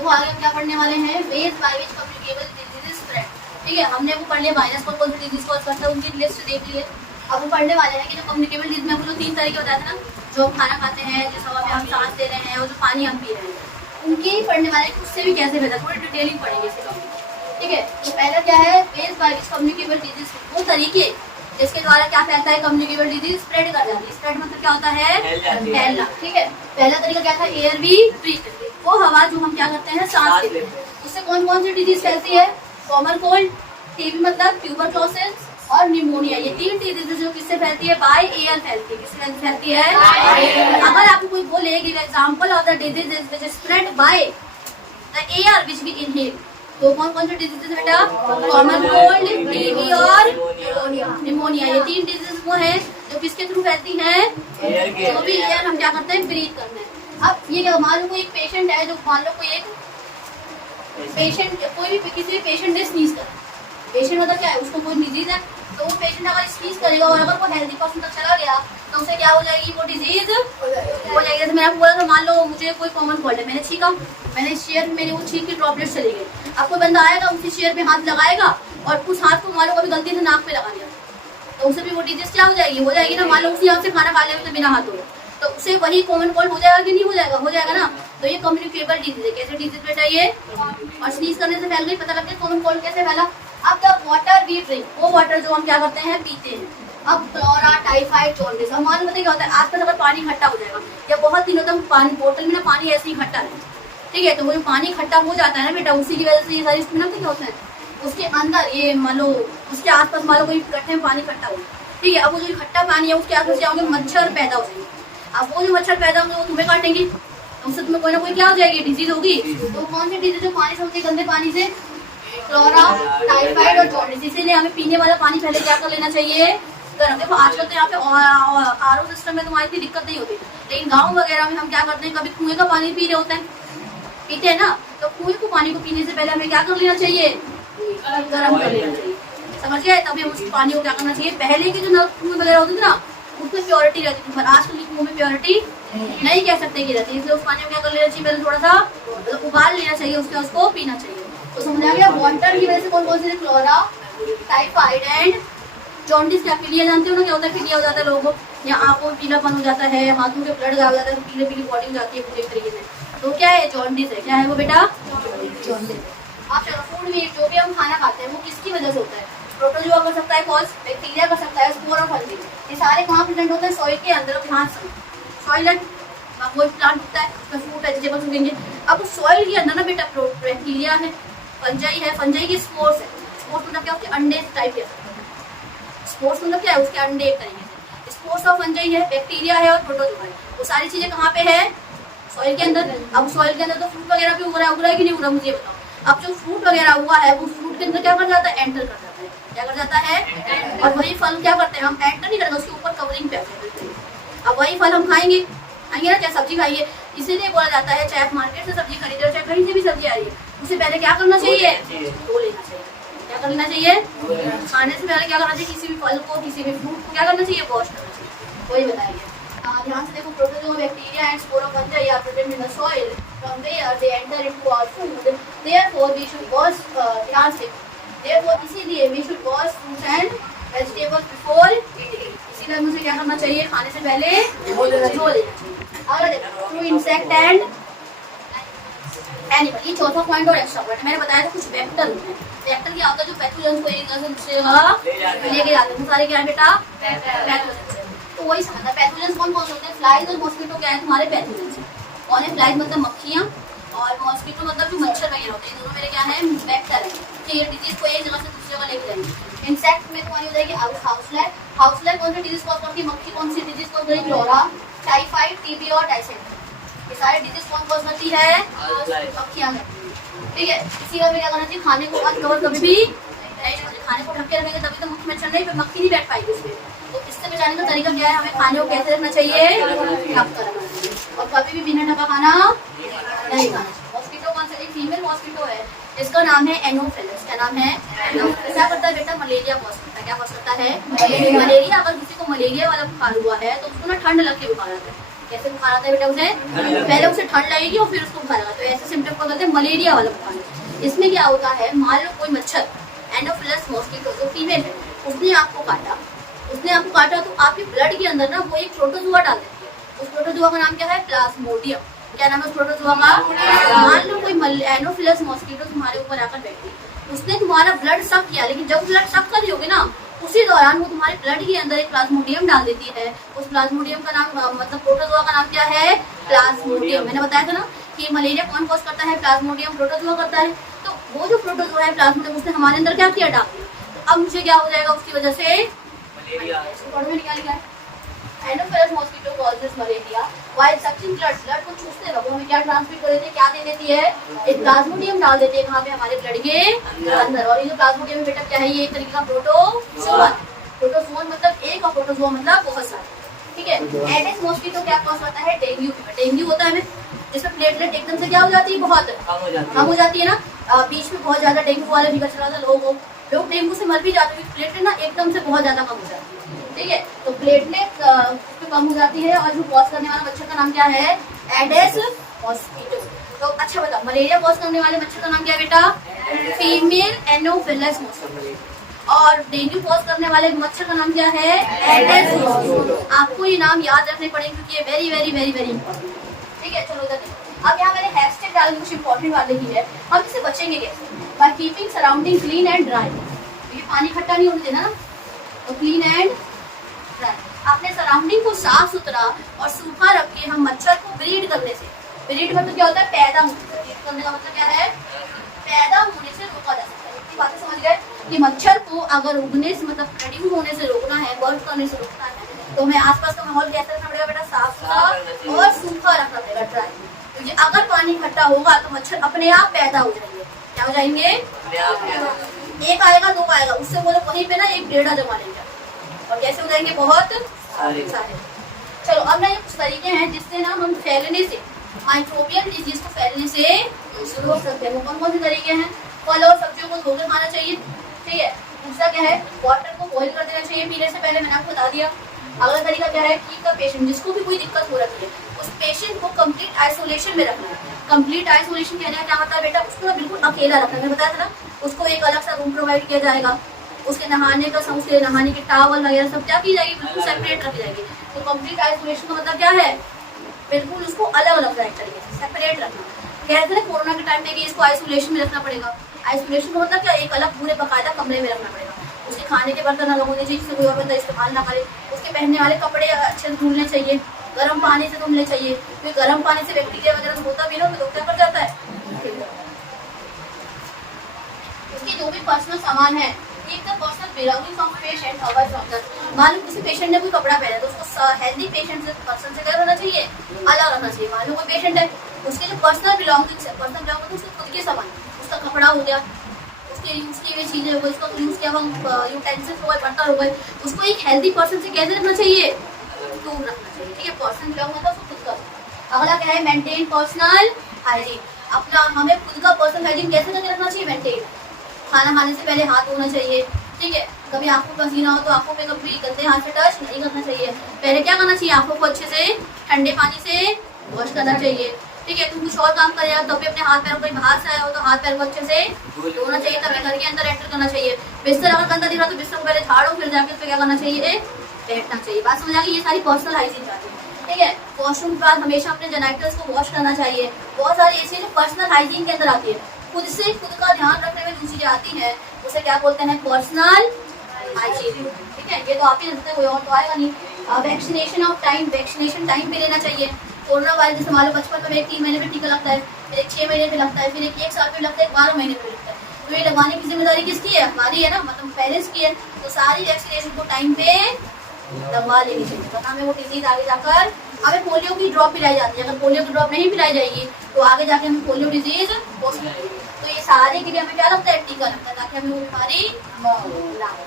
देखो आगे हम क्या पढ़ने वाले हैं, veg by which communicable disease spread. ठीक है, हमने वो पढ़ लिया वायरस कौन कौन सी डिजीज कॉज करता है, उनकी लिस्ट देख लिए। अब हम पढ़ने वाले हैं कि जो कम्युनिकेबल डिजीज में आपको जो 3 तरह के बताया था ना, जो हम खाना खाते हैं, जिस हवा में हम सांस ले रहे हैं और जो पानी हम पी रहे हैं, उनकी पढ़ने वाले हैं, उससे भी कैसे फैलता है, थोड़ी डिटेलिंग पढ़ेंगे इसके टॉपिक। ठीक है, तो पहला क्या है, veg by which communicable disease, वो तरीके जिसके द्वारा क्या फैलता है, कम्युनिकेबल डिजीज स्प्रेड कर जाती है। स्प्रेड मतलब क्या होता है, फैलना। ठीक है, पहला तरीका क्या था, एयर वी ब्रीथ, वो हवा जो हम क्या करते हैं, सांस लेते हैं, उससे कौन कौन सी डिजीज फैलती है, कॉमन कोल्ड, टीबी मतलब ट्यूबरक्लोसिस और निमोनिया। ये 3 डिजीज जो किससे फैलती है, बाय एयर फैलती है। किससे फैलती है, अगर आपको कोई बोले give example of the diseases which spread by the air which we inhale, तो कौन कौन से डिजीज बेटा, कॉमन कोल्ड, टीबी और निमोनिया। ये 3 डिजीज वो है जो किसके थ्रू फैलती हैं, जो भी एयर हम क्या करते हैं, ब्रीथ करते हैं। अब ये क्या, मान लो कोई एक पेशेंट है, जो मान लो कोई एक पेशेंट, कोई भी किसी भी पेशेंट ने स्नीज करा, पेशेंट मतलब क्या है, उसको कोई डिजीज है, तो वो पेशेंट अगर स्नीज करेगा और अगर वो हेल्दी पर्सन तक चला गया तो उसे क्या हो जाएगी, वो डिजीज हो जाएगी। जैसे मैंने आपको बोला था, मान लो मुझे कोई कॉमन कोल्ड है, मैंने छींका, मैंने शेयर में मेरी वो छींक की ड्रॉपलेट चली गई। अब कोई बंदा आएगा, उसी शेयर पे हाथ लगाएगा और उस हाथ को मान लो कभी गलती से नाक पे लगा दिया, तो उसे भी वो डिजीज क्या हो जाएगी ना। मान लो उसी हाथ से खाना खा लिया बिना हाथों में, तो उसे वही कॉमन कोल्ड हो जाएगा कि नहीं हो जाएगा, हो जाएगा ना। तो ये कम्युनिकेबल डिजीज है। कैसे डिजीज बेटा, ये और स्नीज करने से फैल गई, पता लग गया कॉमन कोल्ड कैसे फैला। अब द वाटर वी ड्रिंक, वो वाटर जो हम क्या करते हैं, पीते हैं। अब क्लोरा, टाइफाइड, जॉन्डिस, हम मान बताइए क्या होता है, आजकल अगर पानी खट्टा हो जाएगा या बहुत दिनों तक पानी बोतल में ना पानी ऐसे ही खट्टा है, ठीक है, तो वो जो पानी खट्टा हो जाता है ना बेटा, उसी की वजह से ये सारी इसमें क्या होता है, उसके अंदर ये मान लो उसके आसपास मान लो कोई गड्ढे में पानी खट्टा हो, ठीक है, अब वो जो खट्टा पानी है उसके आसपास क्या होंगे, मच्छर पैदा हो जाएंगे। अब वो जो मच्छर पैदा होंगे वो तुम्हें काटेंगे, तो उससे तुम्हें कोई ना कोई क्या हो जाएगी, डिजीज होगी। तो कौन सी डिजीज जो पानी से होती है, गंदे पानी से, क्लोरा, टाइफाइड और जॉन्डिस। इसीलिए हमें पीने वाला पानी पहले क्या कर लेना चाहिए, गर्म। देखो आजकल तो यहाँ पे आरओ सिस्टम में तुम्हारी इतनी दिक्कत नहीं होती, लेकिन गाँव वगैरह में हम क्या करते हैं, कभी कुएं का पानी पी रहे होते हैं, पीते हैं ना, तो कुएं को पानी को पीने से पहले हमें क्या कर लेना चाहिए, गर्म कर लेना चाहिए, समझ गए। तभी हम उस पानी को क्या करना चाहिए, पहले के जो नल कुएं वगैरह होते थे ना, उसमें प्योरिटी रहती थी, पर आजकल की कुओं में प्योरिटी नहीं कह सकते कि रहती है। इसलिए उस पानी में क्या कर लेना चाहिए, पहले थोड़ा सा मतलब उबाल लेना चाहिए, उसके उसको पीना चाहिए। तो समझ आ गया, वाटर की वजह से कौन कौन से, क्लोरा, टाइफाइड एंड जॉन्डिस। क्या पीलिया जानते हो ना, क्या होता है, पीलिया हो जाता है लोगों को, या आंखों में पीलापन हो जाता है, हाथों के ब्लड गायब हो जाता है, पीले पीली बॉडी हो जाती है पूरी तरीके से, तो क्या है, जॉन्डिस है। क्या है वो बेटा, जॉन्डिस। आप चलो फूड में जो भी हम खाना खाते हैं वो किसकी वजह से होता है, प्रोटोजोआ कर सकता है कॉज, बैक्टीरिया कर सकता है, स्पोर और फंगी। ये सारे कहाँ प्रेजेंट होते हैं, सॉइल के अंदर। ध्यान से, सॉइल कोई प्लांट होता है, उसमें फ्रूट वेजिटेबल्स उगेंगे। अब उस सॉइल के अंदर ना बेटा बैक्टीरिया है, फंजाई है, फंजाई की स्पोर्स है। स्पोर्स मतलब क्या, उसके अंडे टाइप के, स्पोर्स मतलब क्या है, उसके अंडे एक तरीके से। स्पोर्स ऑफ फंजाई है, बैक्टीरिया है और प्रोटोजोआ है। वो सारी चीजें कहाँ पे है, सॉइल के अंदर। अब सॉइल के अंदर तो फ्रूट वगैरह भी उग रहा है कि नहीं उग रहा, मुझे बताओ। अब जो फ्रूट वगैरह हुआ है वो फ्रूट के अंदर क्या कर जाता है, एंटर कर जाता है। क्या कर जाता है, और वही फल क्या करते हैं, हम एंटर नहीं करते, उसके ऊपर कवरिंग पे आते हैं। अब वही फल हम खाएंगे ना, चाहे सब्जी खाइए। इसीलिए बोला जाता है, चाहे आप मार्केट से सब्जी खरीदे हो, चाहे कहीं से भी सब्जी आ रही है, उससे पहले क्या करना चाहिए, धो लेना चाहिए। क्या करना चाहिए, खाने से पहले क्या करना चाहिए, किसी भी फल को, किसी भी फ्रूट को क्या करना चाहिए, वॉश करना चाहिए। वही बताइए, ध्यान से देखो, protozoa, bacteria and spore of fungi are present in the soil, from there they enter into our food, therefore we should wash. ध्यान से, देयरफॉर इसीलिए we should wash fruits and vegetables before eating. इसीलिए मुझे क्या करना चाहिए, खाने से पहले धो लेना चाहिए। अगला देखो, थ्रू इंसेक्ट एंड एनिमल। ये चौथा पॉइंट और एक्स्ट्रा पॉइंट मैंने बताया था। कुछ वेक्टर होते हैं, वेक्टर क्या होता है, जो पैथोजेंस को एक जगह से दूसरी जगह लेके जाते हैं, सारे क्या है बेटा, पैथोजेंस। तो वही समझना, पैथोजेंस कौन कौन से होते हैं, फ्लाइज और मॉस्किटो क्या है तुम्हारे पैथोजेंस। कौन है, फ्लाइज मतलब मक्खियाँ, और मॉस्किटो मतलब जो मच्छर वगैरह होते हैं, दोनों मेरे क्या है, वेक्टर है। ये डिजीज को एक जगह से दूसरी जगह लेके जाएंगे। इंसेक्ट में तुम्हारी हो जाएगी हाउसफ्लाई। हाउसफ्लाई कौन सी डिजीज कॉज करती है, मक्खी कौन सी डिजीज कॉज करती है, क्लोरा, टाइफाइड, टीबी और टाइफाइड। ये सारे डिजीज कौन कॉज करती है, मक्खियाँ करती है। ठीक है, इसी वजह में क्या करना चाहिए, खाने को अनकवर कभी भी नहीं करना चाहिए। खाने को ढक के रखेंगे तभी तो मच्छर नहीं, मक्खी नहीं बैठ पाएगी उसमें। तो इससे बचाने का तरीका क्या है, हमें खाने को कैसे रखना चाहिए, ढक कर रखना चाहिए, और कभी भी बिना ढका खाना नहीं खाना चाहिए। मॉस्किटो कौन सा, एक फीमेल मॉस्किटो है, इसका नाम है एनोफिलस। क्या नाम है, क्या करता है बेटा, मलेरिया कॉज करता है। क्या कॉज करता है, मलेरिया। अगर किसी को मलेरिया वाला बुखार हुआ है तो उसको ना ठंड लग के बुखार आता है, कैसे बुखार आता है बेटा उसे? पहले उसे ठंड लगेगी और फिर उसको बुखार आएगा। तो ऐसे सिम्टम को कहते हैं मलेरिया वाला बुखार। इसमें क्या होता है, मान लो कोई मच्छर एनोफिलस मॉस्किटो जो फीमेल है, उसने आपको काटा तो आपके ब्लड के अंदर ना वो एक प्रोटोजुआ डाल देती है। उस प्रोटोजुआ का नाम क्या है? प्लाज्मोडियम। क्या नाम है उस प्रोटोजुआ का? मान लो कोई एनोफिलस मॉस्किटो तुम्हारे ऊपर आकर बैठी, उसने तुम्हारा ब्लड सक किया, लेकिन जब ब्लड सक कर होगी ना, उसी दौरान वो तुम्हारे ब्लड के अंदर एक प्लाज्मोडियम डाल देती है। उस प्लाज्मोडियम का नाम मतलब प्रोटोजुआ का नाम क्या है? प्लाज्मोडियम। मैंने बताया था ना कि मलेरिया कौन कॉज करता है? प्लाज्मोडियम प्रोटोजुआ करता है। तो वो जो प्रोटोजुआ है प्लाज्मोडियम, उसने हमारे अंदर क्या किया? डाल दिया। तो अब मुझे क्या हो जाएगा उसकी वजह से? Malaria. Anopheles mosquito causes malaria while sucking blood को चूसते वक्त हमें क्या ट्रांसमिट कर देती है? क्या दे देती है? एक प्लाज्मोडियम डाल देती है कहाँ पे? हमारे ब्लड के अंदर। और ये जो प्लाज्मोडियम बेटा क्या है? ये एक तरीके का प्रोटोजोआ। प्रोटोजोआ मतलब एक और प्रोटोजोआ मतलब बहुत सारे। ठीक है। एडिस मॉस्किटो क्या कॉज करता है? Dengue fever. डेंगू होता है जिसमें प्लेटलेट एकदम से क्या हो जाती है? बहुत कम हो जाती है ना। बीच में बहुत ज्यादा डेंगू वाला फीवर चला था, लोग डेंगू से मर भी जाते हैं। प्लेटलेट ना एकदम से बहुत ज्यादा कम हो जाती है। ठीक है। तो प्लेटलेट कम हो जाती है। और जो कॉज करने वाला मच्छर का नाम क्या है? Aedes mosquito. तो अच्छा बताओ, मलेरिया कॉज करने वाले मच्छर का नाम क्या है बेटा? Female Anopheles mosquito. और डेंगू कॉज करने वाले मच्छर का नाम क्या है? Aedes mosquito. आपको ये नाम याद रखने पड़ेंगे क्योंकि ये very very very very important. ठीक है, चलो उधर। अब यहाँ मैंने हैशटैग डाल कुछ इंपॉर्टेंट बात लिखी है। हम इससे बचेंगे कैसे? By keeping surrounding clean and dry. ये पानी इकट्ठा नहीं होने देना ना, तो क्लीन एंड ड्राई। अपने सराउंडिंग को साफ सुथरा और सूखा रख के हम मच्छर को ब्रीड करने से, ब्रीड मतलब क्या होता है? पैदा होने से। ब्रीड करने का मतलब क्या है? पैदा होने से रोका जा सकता है। इतनी बातें समझ गए कि मच्छर को अगर उगने से मतलब प्रोड्यूस होने से रोकना है, बर्थ करने से रोकना है, तो हमें आसपास का माहौल कैसे रखना पड़ेगा बेटा? साफ सुथरा और सूखा रखना पड़ेगा, ड्राई। क्योंकि अगर पानी इकट्ठा होगा तो मच्छर अपने आप पैदा हो जाएंगे। क्या हो जाएंगे? एक आएगा दो आएगा, उससे बोलो वहीं पे ना एक डेढ़ा जमा लेंगे और कैसे हो जाएंगे? बहुत सारे। चलो अब ना ये कुछ तरीके हैं जिससे ना हम फैलने से, माइक्रोबियल डिजीज को फैलने से रोक सकते हैं। वो कौन कौन से तरीके हैं? फल और सब्जियों को धोकर खाना चाहिए। ठीक है। दूसरा क्या है? वाटर को बॉइल कर देना चाहिए पीने से पहले, मैंने आपको बता दिया। अगला तरीका क्या है? कीप द पेशेंट, जिसको भी कोई दिक्कत हो रही है उस पेशेंट को कंप्लीट आइसोलेशन में रखना है। कंप्लीट आइसोलेशन कहने का क्या मतलब है बेटा? उसको बिल्कुल अकेला रखना है। मैंने बताया था ना, उसको एक अलग सा रूम प्रोवाइड किया जाएगा। उसके नहाने का, उसके नहाने के टावल वगैरह सब क्या की जाएगी? बिल्कुल सेपरेट रखी जाएगी। तो कंप्लीट आइसोलेशन का मतलब क्या है? बिल्कुल उसको अलग अलग तरीके से सेपरेट रखना। कहते हैं कोरोना के टाइम पे कि इसको आइसोलेशन में रखना पड़ेगा। आइसोलेशन का मतलब क्या? एक अलग पूरे बाकायदा कमरे में रखना पड़ेगा। उसके खाने के बर्तन अलग होने चाहिए जिससे कोई और बंदा इस्तेमाल ना करे। उसके पहनने वाले कपड़े अच्छे से धुलने चाहिए, गर्म पानी से धुलने चाहिए, क्योंकि गर्म पानी से बैक्टीरिया वगैरह तो होता भी ना, तो क्या कर जाता है? उसके जो भी पर्सनल सामान है, एक तो personal belongings of patient our from the, मान लो किसी पेशेंट ने कोई कपड़ा पहना तो उसको हेल्दी पेशेंट से पर्सन से क्या होना चाहिए? अलग रखना चाहिए। मान लो कोई पेशेंट है, उसके जो पर्सनल बिलोंगिंग्स है, पर्सनल बिलोंगिंग उसके खुद के सामान, उसका कपड़ा हो गया, उसके यूज की हुई चीजें हो गई, उसका यूज किया हुआ यूटेंसिल्स हो गए, बर्तन हो गए, उसको एक हेल्दी पर्सन से कैसे रखना चाहिए? दूर रखना चाहिए। ठीक है। पर्सनल बिलोंग मतलब उसको खुद का। अगला क्या है? Maintain personal hygiene. अपना हमें खुद का पर्सनल हाइजीन कैसे करके रखना चाहिए? मेंटेन। खाना खाने से पहले हाथ धोना चाहिए। ठीक है। कभी आंखों का पसीना हो तो आंखों पे कभी गंदे हाथ से टच नहीं करना चाहिए। पहले क्या करना चाहिए? आंखों को अच्छे से ठंडे पानी से वॉश करना चाहिए। ठीक है। तुम कुछ और काम करेगा तो भी अपने हाथ पैरों को बाहर से आया हो तो हाथ पैर को अच्छे से धोना चाहिए, तभी घर के अंदर एंटर करना चाहिए। बिस्तर अगर गंदा दिख रहा तो बिस्तर को पहले झाड़ो, फिर जाके उस पर क्या करना चाहिए? बैठना चाहिए। बात समझ आ गई? ये सारी पर्सनल हाइजीन बात है। ठीक है। वॉशरूम के बाद हमेशा अपने जेनिटल्स को वॉश करना चाहिए। बहुत सारी ऐसी जो पर्सनल हाइजीन के अंदर आती है। खुद से खुद का ध्यान रखने में जो चीजें आती हैं उसे क्या बोलते हैं? Personal hygiene. ठीक है। ये तो आप ही जानते हैं, कोई और तो आएगा नहीं। Vaccination of time, vaccination time पे लेना चाहिए। कोरोना वायरस जैसे मान लो बचपन में 3 महीने में टीका लगता है, फिर एक 6 महीने पे लगता है, फिर एक साल पे लगता है, 12 महीने पे लगता है। तो ये लगवाने की जिम्मेदारी किसकी है? हमारी है ना, मतलब पेरेंट्स की है। तो सारी वैक्सीनेशन को टाइम पे लगवा लेनी चाहिए, वरना हमें वो डिजीज आगे जाकर, हमें पोलियो की ड्रॉप पिलाई जाती है, अगर पोलियो की ड्रॉप नहीं पिलाई जाएगी तो आगे जाके हमें पोलियो डिजीज हो सकती है। तो ये सारे के लिए हमें क्या लगता है? टीका लगता है, ताकि हमें वो बीमारी ना हो।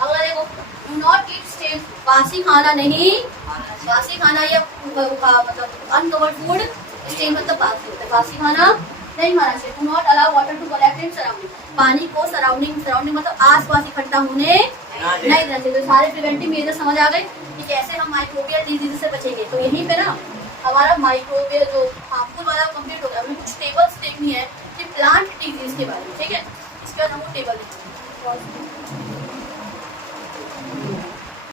अगला देखो, डू नॉट ईट स्टेन, बासी खाना नहीं, बासी खाना या मतलब अनकवर्ड फूड, स्टेन मतलब बासी होता है, बासी खाना नहीं खाना चाहिए। Do not allow water to collect in surrounding, पानी को सराउंडिंग मतलब आस पास इकट्ठा होने नहीं देना चाहिए। तो सारे प्रिवेंटिव मेजर समझ आ गए कि कैसे हम माइक्रोबियल डिजीज से बचेंगे। तो यहीं पे ना हमारा माइक्रोवेव जो हार्मफुल वाला कंप्लीट हो गया। हमें कुछ टेबल्स देखनी है कि प्लांट डिजीज के बारे में, ठीक है। इसके बाद हमको टेबल देखना है।